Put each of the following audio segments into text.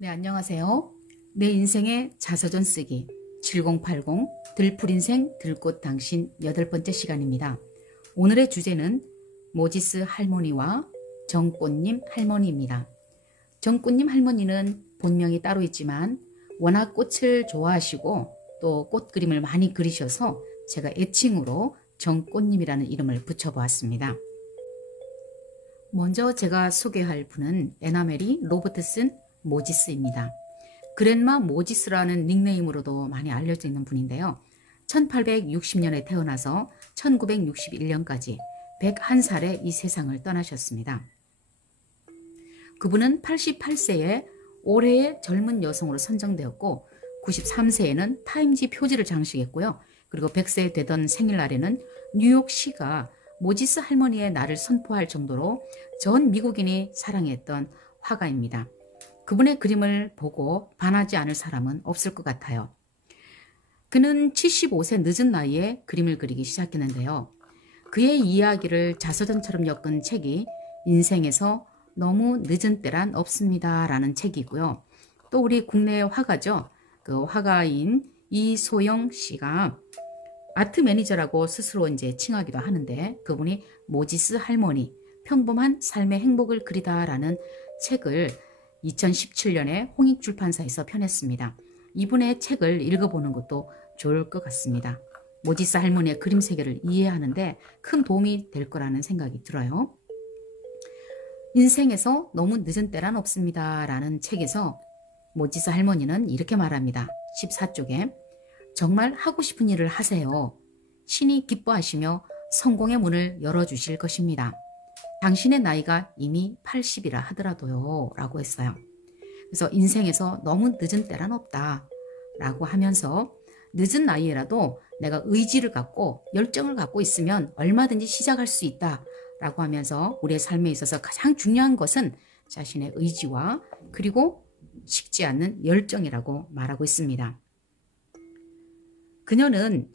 네, 안녕하세요. 내 인생의 자서전 쓰기 7080 들풀인생 들꽃 당신 8번째 시간입니다. 오늘의 주제는 모지스 할머니와 정꽃님 할머니입니다. 정꽃님 할머니는 본명이 따로 있지만 워낙 꽃을 좋아하시고 또 꽃 그림을 많이 그리셔서 제가 애칭으로 정꽃님이라는 이름을 붙여보았습니다. 먼저 제가 소개할 분은 에나메리 로버트슨 모지스입니다. 그랜마 모지스라는 닉네임으로도 많이 알려져 있는 분인데요. 1860년에 태어나서 1961년까지 101살에 이 세상을 떠나셨습니다. 그분은 88세에 올해의 젊은 여성으로 선정되었고 93세에는 타임지 표지를 장식했고요. 그리고 100세 되던 생일날에는 뉴욕시가 모지스 할머니의 날을 선포할 정도로 전 미국인이 사랑했던 화가입니다. 그분의 그림을 보고 반하지 않을 사람은 없을 것 같아요. 그는 75세 늦은 나이에 그림을 그리기 시작했는데요. 그의 이야기를 자서전처럼 엮은 책이 인생에서 너무 늦은 때란 없습니다 라는 책이고요. 또 우리 국내 화가죠. 그 화가인 이소영 씨가 아트 매니저라고 스스로 이제 칭하기도 하는데 그분이 모지스 할머니 평범한 삶의 행복을 그리다라는 책을 2017년에 홍익출판사에서 펴냈습니다. 이분의 책을 읽어보는 것도 좋을 것 같습니다. 모지스 할머니의 그림 세계를 이해하는데 큰 도움이 될 거라는 생각이 들어요. 인생에서 너무 늦은 때란 없습니다 라는 책에서 모지스 할머니는 이렇게 말합니다. 14쪽에 정말 하고 싶은 일을 하세요. 신이 기뻐하시며 성공의 문을 열어주실 것입니다. 당신의 나이가 이미 80이라 하더라도요 라고 했어요. 그래서 인생에서 너무 늦은 때란 없다 라고 하면서 늦은 나이에라도 내가 의지를 갖고 열정을 갖고 있으면 얼마든지 시작할 수 있다 라고 하면서 우리의 삶에 있어서 가장 중요한 것은 자신의 의지와 그리고 식지 않는 열정이라고 말하고 있습니다. 그녀는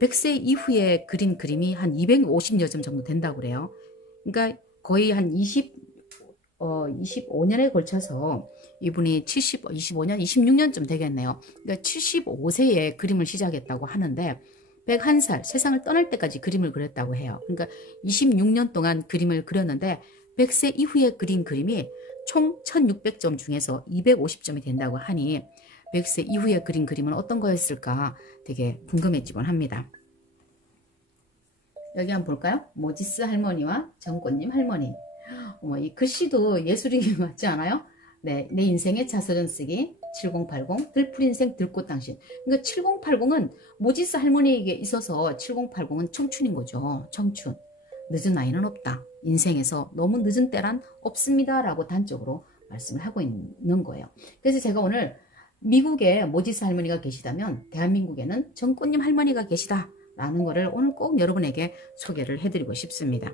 100세 이후에 그린 그림이 한 250여 점 정도 된다고 그래요. 그러니까 거의 한 25년에 걸쳐서 이분이 25년, 26년쯤 되겠네요. 그러니까 75세에 그림을 시작했다고 하는데 101살, 세상을 떠날 때까지 그림을 그렸다고 해요. 그러니까 26년 동안 그림을 그렸는데 100세 이후에 그린 그림이 총 1600점 중에서 250점이 된다고 하니 100세 이후에 그린 그림은 어떤 거였을까 되게 궁금해지곤 합니다. 여기 한번 볼까요? 모지스 할머니와 정꽃님 할머니. 이 글씨도 예술이 맞지 않아요? 네, 내 인생의 자서전 쓰기 7080 들풀인생 들꽃 당신. 그러니까 7080은 모지스 할머니에게 있어서 7080은 청춘인 거죠. 청춘. 늦은 나이는 없다. 인생에서 너무 늦은 때란 없습니다 라고 단적으로 말씀을 하고 있는 거예요. 그래서 제가 오늘 미국에 모지스 할머니가 계시다면 대한민국에는 정꽃님 할머니가 계시다 라는 거를 오늘 꼭 여러분에게 소개를 해드리고 싶습니다.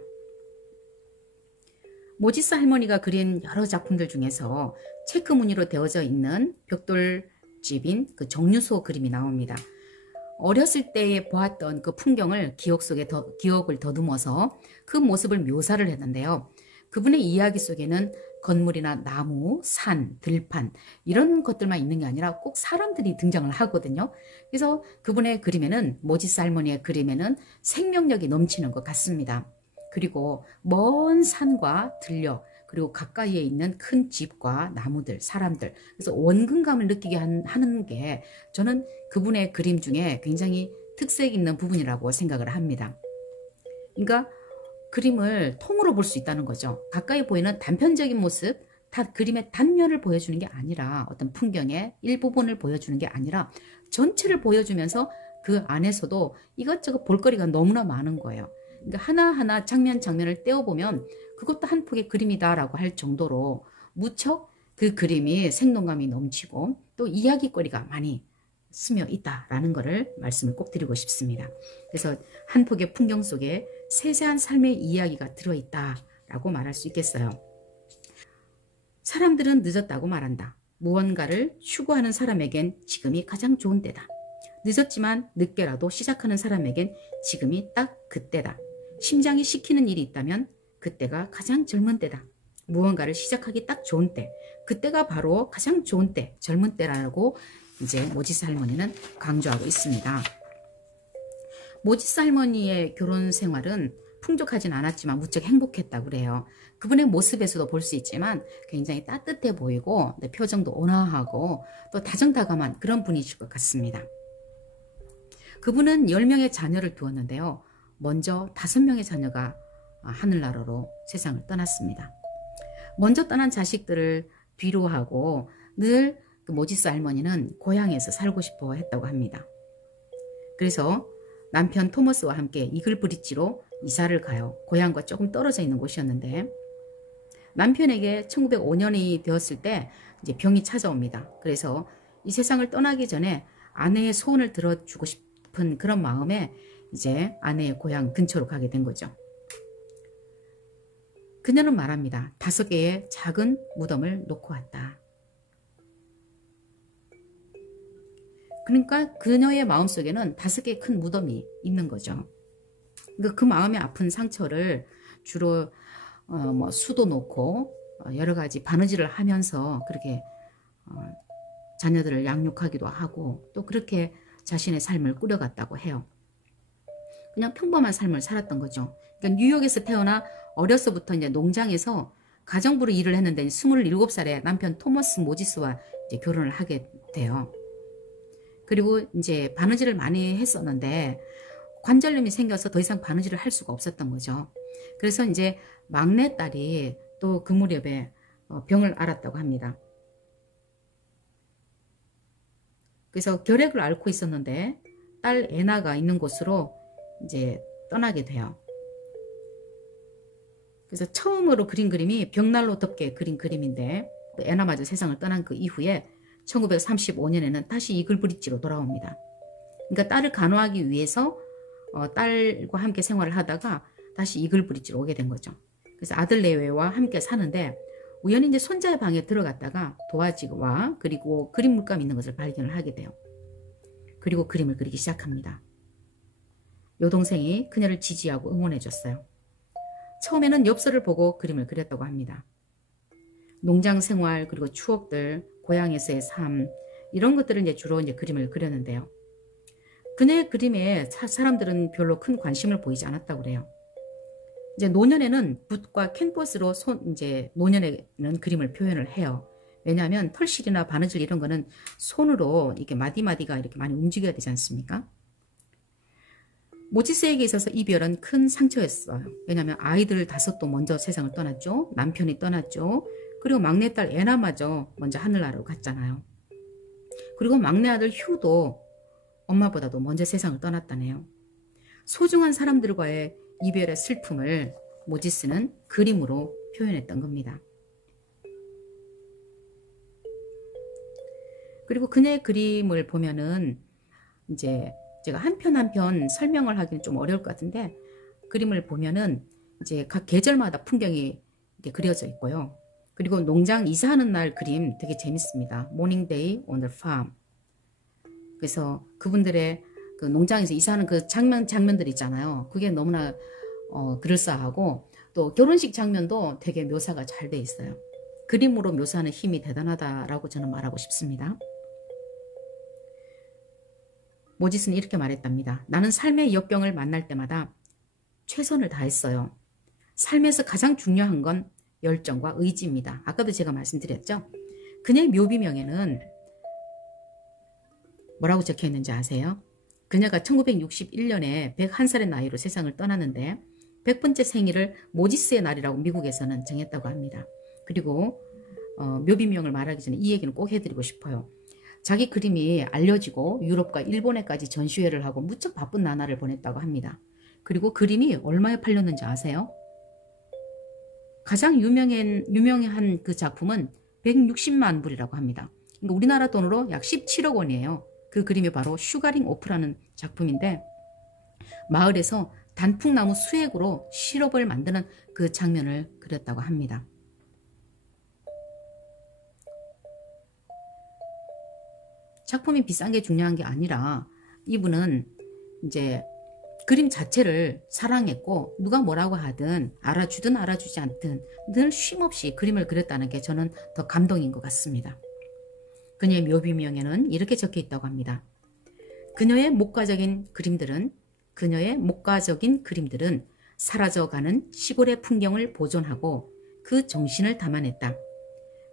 모지스 할머니가 그린 여러 작품들 중에서 체크 무늬로 되어져 있는 벽돌집인 그 정류소 그림이 나옵니다. 어렸을 때에 보았던 그 풍경을 기억을 더듬어서 그 모습을 묘사를 했는데요. 그분의 이야기 속에는 건물이나 나무, 산, 들판 이런 것들만 있는 게 아니라 꼭 사람들이 등장을 하거든요. 그래서 그분의 그림에는 모지스 할머니의 그림에는 생명력이 넘치는 것 같습니다. 그리고 먼 산과 들녘 그리고 가까이에 있는 큰 집과 나무들, 사람들 그래서 원근감을 느끼게 하는 게 저는 그분의 그림 중에 굉장히 특색 있는 부분이라고 생각을 합니다. 그러니까 그림을 통으로 볼 수 있다는 거죠. 가까이 보이는 단편적인 모습, 그림의 단면을 보여주는 게 아니라 어떤 풍경의 일부분을 보여주는 게 아니라 전체를 보여주면서 그 안에서도 이것저것 볼거리가 너무나 많은 거예요. 그러니까 하나하나 장면을 떼어보면 그것도 한 폭의 그림이다라고 할 정도로 무척 그 그림이 생동감이 넘치고 또 이야기거리가 많이 스며 있다라는 것을 말씀을 꼭 드리고 싶습니다. 그래서 한 폭의 풍경 속에 세세한 삶의 이야기가 들어있다라고 말할 수 있겠어요. 사람들은 늦었다고 말한다. 무언가를 추구하는 사람에겐 지금이 가장 좋은 때다. 늦었지만 늦게라도 시작하는 사람에겐 지금이 딱 그때다. 심장이 시키는 일이 있다면 그때가 가장 젊은 때다. 무언가를 시작하기 딱 좋은 때, 그때가 바로 가장 좋은 때, 젊은 때라고 이제 모지스 할머니는 강조하고 있습니다. 모지스 할머니의 결혼 생활은 풍족하진 않았지만 무척 행복했다고 그래요. 그분의 모습에서도 볼 수 있지만 굉장히 따뜻해 보이고 표정도 온화하고 또 다정다감한 그런 분이실 것 같습니다. 그분은 10명의 자녀를 두었는데요. 먼저 5명의 자녀가 하늘나라로 세상을 떠났습니다. 먼저 떠난 자식들을 뒤로 하고 늘 그 모지스 할머니는 고향에서 살고 싶어 했다고 합니다. 그래서 남편 토머스와 함께 이글브리지로 이사를 가요. 고향과 조금 떨어져 있는 곳이었는데 남편에게 1905년이 되었을 때 이제 병이 찾아옵니다. 그래서 이 세상을 떠나기 전에 아내의 소원을 들어주고 싶은 그런 마음에 이제 아내의 고향 근처로 가게 된 거죠. 그녀는 말합니다. 5개의 작은 무덤을 놓고 왔다. 그러니까 그녀의 마음속에는 5개의 큰 무덤이 있는 거죠. 그러니까 그 마음의 아픈 상처를 주로 뭐 수도 놓고 여러 가지 바느질을 하면서 그렇게 자녀들을 양육하기도 하고 또 그렇게 자신의 삶을 꾸려갔다고 해요. 그냥 평범한 삶을 살았던 거죠. 그러니까 뉴욕에서 태어나 어려서부터 이제 농장에서 가정부로 일을 했는데 27살에 남편 토머스 모지스와 이제 결혼을 하게 돼요. 그리고 이제 바느질을 많이 했었는데 관절염이 생겨서 더 이상 바느질을 할 수가 없었던 거죠. 그래서 이제 막내딸이 또 그 무렵에 병을 앓았다고 합니다. 그래서 결핵을 앓고 있었는데 딸 애나가 있는 곳으로 이제 떠나게 돼요. 그래서 처음으로 그린 그림이 벽난로 덮개 그린 그림인데 애나마저 세상을 떠난 그 이후에 1935년에는 다시 이글브리지로 돌아옵니다. 그러니까 딸을 간호하기 위해서 딸과 함께 생활을 하다가 다시 이글브리지로 오게 된 거죠. 그래서 아들 내외와 함께 사는데 우연히 이제 손자의 방에 들어갔다가 도화지와 그리고 그림 물감이 있는 것을 발견을 하게 돼요. 그리고 그림을 그리기 시작합니다. 여동생이 그녀를 지지하고 응원해줬어요. 처음에는 엽서를 보고 그림을 그렸다고 합니다. 농장 생활 그리고 추억들, 고향에서의 삶 이런 것들을 이제 주로 이제 그림을 그렸는데요. 그녀의 그림에 사람들은 별로 큰 관심을 보이지 않았다고 그래요. 이제 노년에는 붓과 캔버스로 이제 노년에는 그림을 표현을 해요. 왜냐하면 털실이나 바느질 이런 거는 손으로 이렇게 마디마디가 이렇게 많이 움직여야 되지 않습니까? 모지스에게 있어서 이별은 큰 상처였어요. 왜냐하면 아이들 5도 먼저 세상을 떠났죠. 남편이 떠났죠. 그리고 막내딸 애나마저 먼저 하늘나라로 갔잖아요. 그리고 막내 아들 휴도 엄마보다도 먼저 세상을 떠났다네요. 소중한 사람들과의 이별의 슬픔을 모지스는 그림으로 표현했던 겁니다. 그리고 그녀의 그림을 보면은 이제 제가 한 편 한 편 설명을 하기는 좀 어려울 것 같은데 그림을 보면은 이제 각 계절마다 풍경이 이렇게 그려져 있고요. 그리고 농장 이사하는 날 그림 되게 재밌습니다. Morning Day on the Farm. 그래서 그분들의 그 농장에서 이사하는 그 장면들 있잖아요. 그게 너무나 그럴싸하고 또 결혼식 장면도 되게 묘사가 잘 돼 있어요. 그림으로 묘사하는 힘이 대단하다라고 저는 말하고 싶습니다. 모지스는 이렇게 말했답니다. 나는 삶의 역병을 만날 때마다 최선을 다했어요. 삶에서 가장 중요한 건 열정과 의지입니다. 아까도 제가 말씀드렸죠. 그녀의 묘비명에는 뭐라고 적혀 있는지 아세요? 그녀가 1961년에 101살의 나이로 세상을 떠났는데 100번째 생일을 모지스의 날이라고 미국에서는 정했다고 합니다. 그리고 묘비명을 말하기 전에 이 얘기는 꼭 해드리고 싶어요. 자기 그림이 알려지고 유럽과 일본에까지 전시회를 하고 무척 바쁜 나날을 보냈다고 합니다. 그리고 그림이 얼마에 팔렸는지 아세요? 가장 유명한 그 작품은 160만 불이라고 합니다. 그러니까 우리나라 돈으로 약 17억 원이에요. 그 그림이 바로 슈가링 오프라는 작품인데 마을에서 단풍나무 수액으로 시럽을 만드는 그 장면을 그렸다고 합니다. 작품이 비싼 게 중요한 게 아니라 이분은 이제 그림 자체를 사랑했고 누가 뭐라고 하든 알아주든 알아주지 않든 늘 쉼없이 그림을 그렸다는 게 저는 더 감동인 것 같습니다. 그녀의 묘비명에는 이렇게 적혀 있다고 합니다. 그녀의 목가적인 그림들은 사라져가는 시골의 풍경을 보존하고 그 정신을 담아냈다.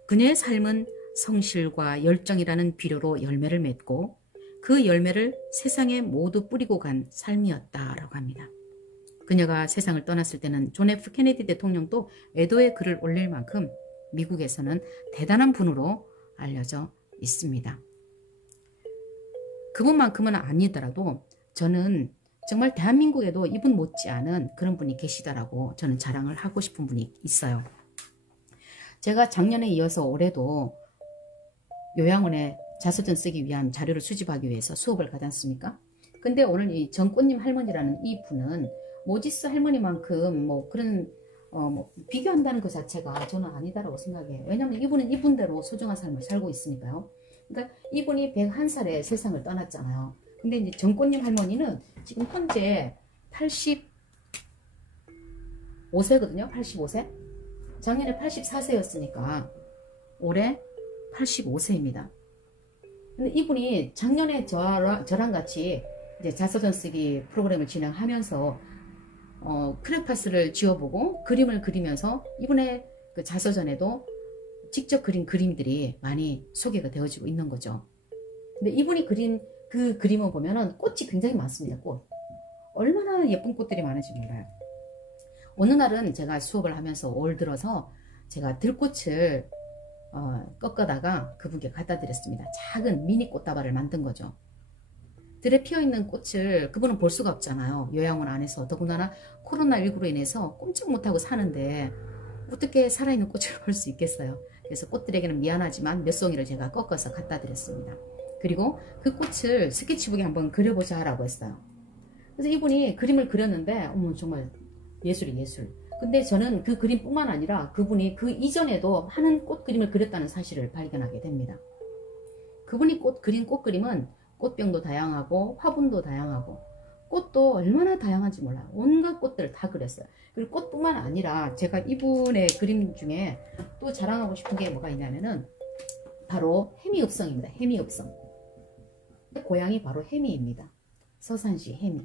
그녀의 삶은 성실과 열정이라는 비료로 열매를 맺고 그 열매를 세상에 모두 뿌리고 간 삶이었다라고 합니다. 그녀가 세상을 떠났을 때는 존 F 케네디 대통령도 애도의 글을 올릴 만큼 미국에서는 대단한 분으로 알려져 있습니다. 그분만큼은 아니더라도 저는 정말 대한민국에도 이분 못지않은 그런 분이 계시다라고 저는 자랑을 하고 싶은 분이 있어요. 제가 작년에 이어서 올해도 요양원에 자서전 쓰기 위한 자료를 수집하기 위해서 수업을 가지 않습니까? 근데 오늘 이 정꽃님 할머니라는 이 분은 모지스 할머니만큼 뭐 그런 비교한다는 그 자체가 저는 아니다라고 생각해요. 왜냐하면 이분은 이분대로 소중한 삶을 살고 있으니까요. 그러니까 이분이 101살에 세상을 떠났잖아요. 근데 이제 정꽃님 할머니는 지금 현재 85세거든요. 85세. 작년에 84세였으니까 올해 85세입니다. 근데 이분이 작년에 저랑 같이 이제 자서전 쓰기 프로그램을 진행하면서 크레파스를 지어보고 그림을 그리면서 이분의 그 자서전에도 직접 그린 그림들이 많이 소개가 되어지고 있는 거죠. 근데 이분이 그린 그 그림을 보면은 꽃이 굉장히 많습니다. 꽃. 얼마나 예쁜 꽃들이 많은지 몰라요. 어느 날은 제가 수업을 하면서 올 들어서 제가 들꽃을 꺾어다가 그분께 갖다 드렸습니다. 작은 미니 꽃다발을 만든 거죠. 들에 피어있는 꽃을 그분은 볼 수가 없잖아요. 요양원 안에서. 더군다나 코로나19로 인해서 꼼짝 못하고 사는데 어떻게 살아있는 꽃을 볼 수 있겠어요. 그래서 꽃들에게는 미안하지만 몇 송이를 제가 꺾어서 갖다 드렸습니다. 그리고 그 꽃을 스케치북에 한번 그려보자 라고 했어요. 그래서 이분이 그림을 그렸는데 어머 정말 예술이 예술. 근데 저는 그 그림뿐만 아니라 그분이 그 이전에도 많은 꽃 그림을 그렸다는 사실을 발견하게 됩니다. 그분이 그린 꽃 그림은 꽃병도 다양하고 화분도 다양하고 꽃도 얼마나 다양한지 몰라요. 온갖 꽃들을 다 그렸어요. 그리고 꽃뿐만 아니라 제가 이분의 그림 중에 또 자랑하고 싶은 게 뭐가 있냐면은 바로 해미읍성입니다. 해미읍성. 고향이 바로 해미입니다. 서산시 해미.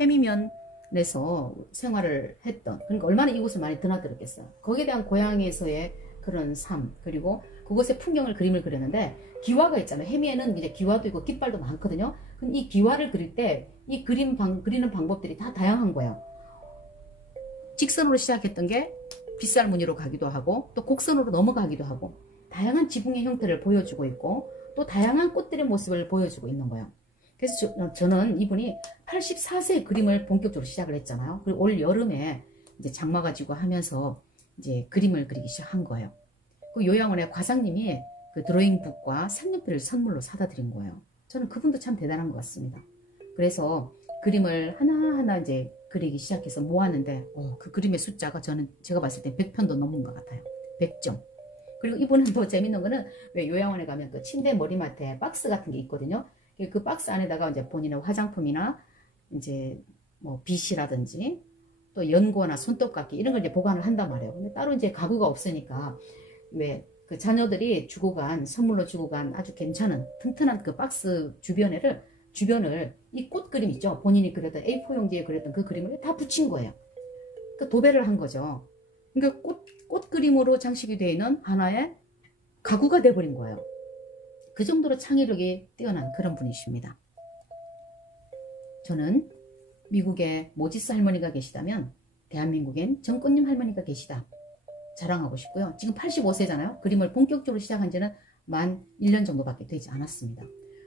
해미면에서 생활을 했던, 그러니까 얼마나 이곳을 많이 드나들었겠어요. 거기에 대한 고향에서의 그런 삶, 그리고 그곳의 풍경을 그림을 그렸는데 기와가 있잖아요. 해미에는 이제 기와도 있고 깃발도 많거든요. 근데 이 기와를 그릴 때 이 그리는 방법들이 다 다양한 거예요. 직선으로 시작했던 게 빗살 무늬로 가기도 하고 또 곡선으로 넘어가기도 하고 다양한 지붕의 형태를 보여주고 있고 또 다양한 꽃들의 모습을 보여주고 있는 거예요. 그래서 저는 이분이 84세 그림을 본격적으로 시작을 했잖아요. 그리고 올 여름에 이제 장마 가지고 하면서 이제 그림을 그리기 시작한 거예요. 그 요양원의 과장님이 그 드로잉북과 색연필을 선물로 사다 드린 거예요. 저는 그분도 참 대단한 것 같습니다. 그래서 그림을 하나하나 이제 그리기 시작해서 모았는데 그 그림의 숫자가 제가 봤을 때 100편도 넘은 것 같아요. 100점. 그리고 이분은 더 재밌는 거는 왜 요양원에 가면 그 침대 머리맡에 박스 같은 게 있거든요. 그 박스 안에다가 이제 본인의 화장품이나 이제 뭐 빗이라든지 또 연고나 손톱깎이 이런 걸 이제 보관을 한단 말이에요. 근데 따로 이제 가구가 없으니까 왜 그 자녀들이 선물로 주고 간 아주 괜찮은 튼튼한 그 박스 주변을 이 꽃 그림 있죠. 본인이 그렸던 A4 용지에 그렸던 그 그림을 다 붙인 거예요. 그 도배를 한 거죠. 그러니까 꽃 그림으로 장식이 되어 있는 하나의 가구가 돼버린 거예요. 그 정도로 창의력이 뛰어난 그런 분이십니다. 저는 미국에 모지스 할머니가 계시다면 대한민국엔 정꽃님 할머니가 계시다. 자랑하고 싶고요. 지금 85세잖아요. 그림을 본격적으로 시작한 지는 만 1년 정도밖에 되지 않았습니다.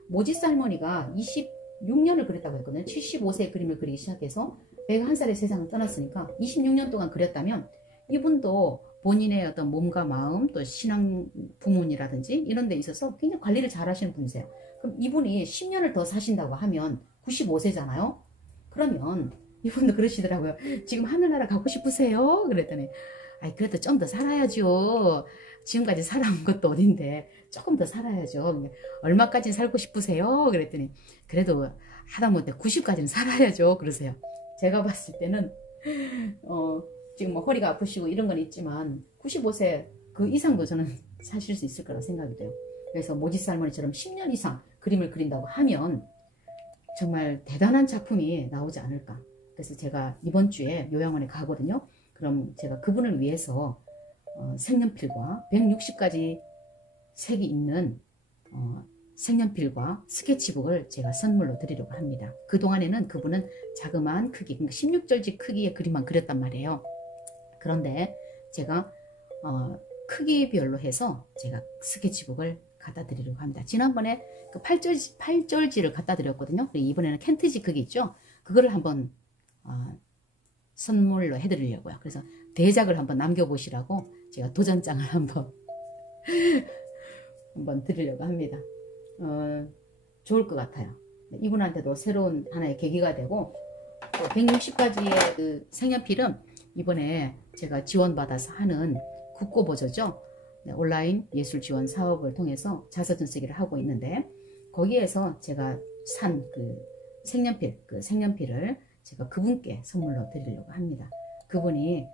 모지스 할머니가 26년을 그렸다고 했거든요. 75세에 그림을 그리기 시작해서 101살에 세상을 떠났으니까 26년 동안 그렸다면 이분도 본인의 어떤 몸과 마음 또 신앙 부문이라든지 이런 데 있어서 굉장히 관리를 잘 하시는 분이세요. 그럼 이분이 10년을 더 사신다고 하면 95세잖아요. 그러면 이분도 그러시더라고요. 지금 하늘나라 가고 싶으세요? 그랬더니 아이, 그래도 좀 더 살아야죠. 지금까지 살아온 것도 어딘데 조금 더 살아야죠. 얼마까지 살고 싶으세요? 그랬더니 그래도 하다못해 90까지는 살아야죠. 그러세요. 제가 봤을 때는 지금 뭐 허리가 아프시고 이런 건 있지만 95세 그 이상도 저는 사실 수 있을 거라고 생각이 돼요. 그래서 모지스 할머니처럼 10년 이상 그림을 그린다고 하면 정말 대단한 작품이 나오지 않을까. 그래서 제가 이번 주에 요양원에 가거든요. 그럼 제가 그분을 위해서 색연필과 160가지 색이 있는 색연필과 스케치북을 제가 선물로 드리려고 합니다. 그동안에는 그분은 자그마한 크기, 그러니까 16절지 크기의 그림만 그렸단 말이에요. 그런데 제가 크기별로 해서 제가 스케치북을 갖다 드리려고 합니다. 지난번에 그 8절지를 갖다 드렸거든요. 이번에는 켄트지 크기 있죠? 그거를 한번 선물로 해드리려고요. 그래서 대작을 한번 남겨보시라고 제가 도전장을 한번 드리려고 합니다. 좋을 것 같아요. 이분한테도 새로운 하나의 계기가 되고 160가지의 그 색연필은 이번에 제가 지원받아서 하는 국고보조죠. 온라인 예술 지원 사업을 통해서 자서전 쓰기를 하고 있는데 거기에서 제가 산 그 색연필을 제가 그분께 선물로 드리려고 합니다. 그분이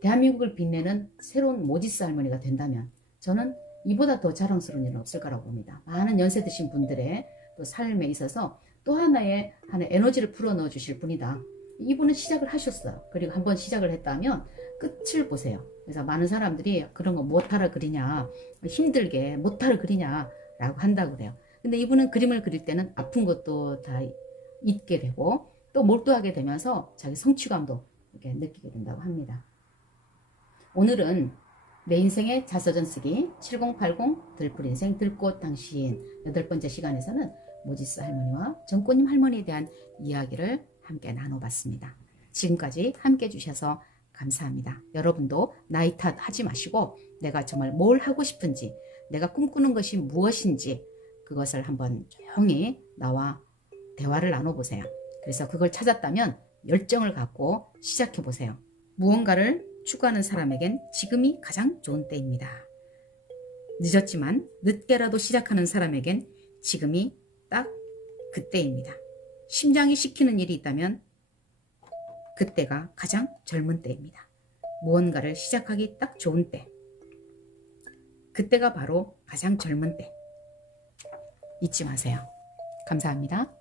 대한민국을 빛내는 새로운 모지스 할머니가 된다면 저는 이보다 더 자랑스러운 일은 없을 거라고 봅니다. 많은 연세 드신 분들의 또 삶에 있어서 또 하나의 에너지를 풀어넣어 주실 분이다. 이분은 시작을 하셨어요. 그리고 한번 시작을 했다면 끝을 보세요. 그래서 많은 사람들이 그런 거 못하러 그리냐, 힘들게 못하러 그리냐 라고 한다고 그래요. 근데 이분은 그림을 그릴 때는 아픈 것도 다 잊게 되고 또 몰두하게 되면서 자기 성취감도 이렇게 느끼게 된다고 합니다. 오늘은 내 인생의 자서전 쓰기 7080 들풀인생 들꽃 당신 8번째 시간에서는 모지스 할머니와 정꽃님 할머니에 대한 이야기를 함께 나눠봤습니다. 지금까지 함께 해주셔서 감사합니다. 여러분도 나이 탓하지 마시고 내가 정말 뭘 하고 싶은지 내가 꿈꾸는 것이 무엇인지 그것을 한번 조용히 나와 대화를 나눠보세요. 그래서 그걸 찾았다면 열정을 갖고 시작해보세요. 무언가를 추구하는 사람에겐 지금이 가장 좋은 때입니다. 늦었지만 늦게라도 시작하는 사람에겐 지금이 딱 그때입니다. 심장이 시키는 일이 있다면 그때가 가장 젊은 때입니다. 무언가를 시작하기 딱 좋은 때. 그때가 바로 가장 젊은 때. 잊지 마세요. 감사합니다.